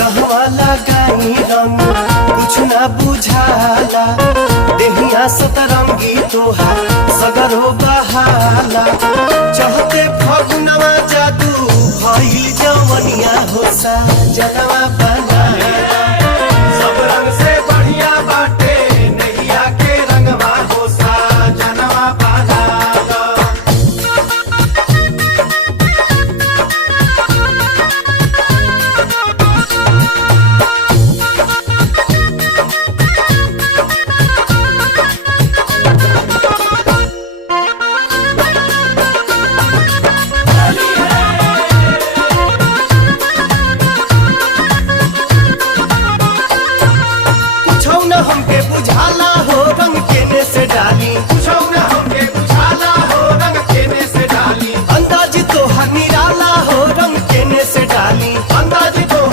कहवा लगाई रंग कुछ ना बुझाला, देहिया सतरंगी तोहार सगरो बहाला। चहते फगुनवा जादू भइल जवनिया हो सा जनवा बना